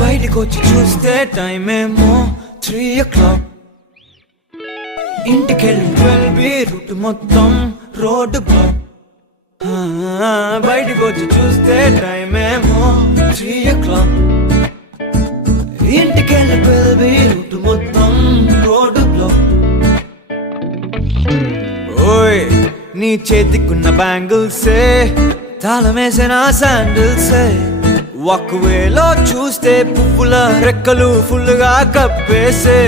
బయటికొచ్చి చూస్తే టైం ఏమో 3 o'clock. ఇంటికెళ్ళి 12 రూట్ మొత్తం రోడ్ బ్లాక్. బయటికొచ్చి చూస్తే టైం ఏమో 3 o'clock. ఇంటికెళ్ళి 12 రూట్ మొత్తం రోడ్ బ్లాక్. ఓయ్ నీ చేతికున్న బ్యాంగిల్సే తాళమేసిన శాండిల్సే వాక్వేలో చూస్తే పువ్వుల రెక్కలు ఫుల్గా కప్పేసే.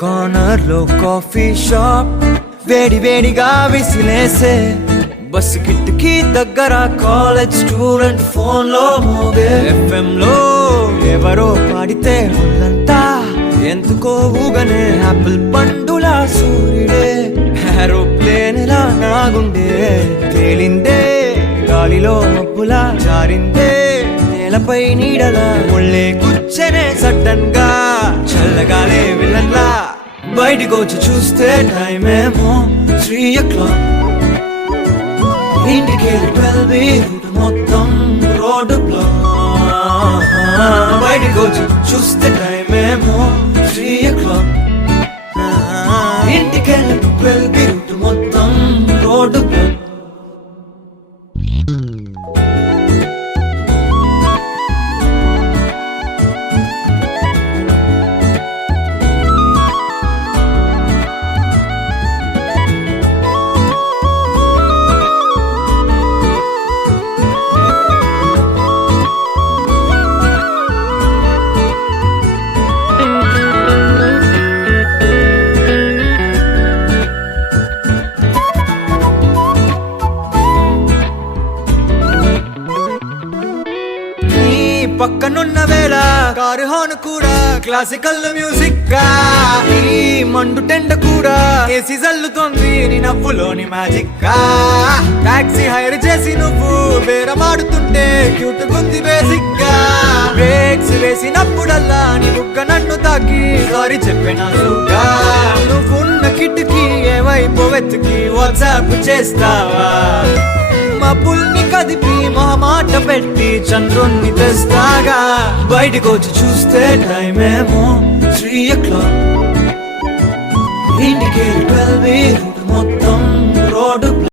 కార్నర్ లో కాఫీ షాప్ వేడి వేడిగా విసిలేసే. బస్సు కిటికీ దగ్గర కాలేజ్ స్టూడెంట్ ఫోన్ లో మోగే. FM లో ఎవరో పాడితే ఒళ్ళంతా ఎందుకో ఊగనే. యాపిల్ పండులా సూర్యుడే ఏరోప్లేన్ లా నాగుండే. తేలిందే గాలిలో మబ్బులా జారిందే నేలపై నీడలా. ఒళ్ళే కూర్చనే సడన్ గా చల్లగాలే విలన్లా. బయటికొచ్చి చూస్తే టైం ఏమో 3 o'clock. ఇంటికెళ్ళి 12 రూట్ మొత్తం రోడ్ బ్లాక్. బయటికొచ్చి చూస్తే టైం ఏమో 3 o'clock. ఇంటికెళ్ళి 12 రూట్ మొత్తం రోడ్ బ్లాక్. పక్కనున్న వేళ కారు హార్న్ కూడా క్లాసికల్ మ్యూజిక్ గా. ఈ మండు టెండ కూడా ఏసీ జల్లుతోంది నీ నవ్వులోని మ్యాజిక్ గా. టాక్సీ హైర్ చేసి నువ్వు బేరమాడుతుంటే క్యూట్ గుంది బేసిక్ గా. బ్రేక్స్ వేసినప్పుడల్లా నీ బుగ్గ నన్ను తాకి సారీ చెప్పినానుగా. నువ్వున్న కిటికీ ఏవైపు వెతికి వాట్సాప్ చేస్తావా. మబ్బుల్ని కదిపి మొహమాట పెట్టి చంద్రుణ్ణి తెస్తాగా. బయటికొచ్చి చూస్తే టైం ఏమో 3 o'clock. ఇంటికి 12 రూట్ మొత్తం రోడ్డు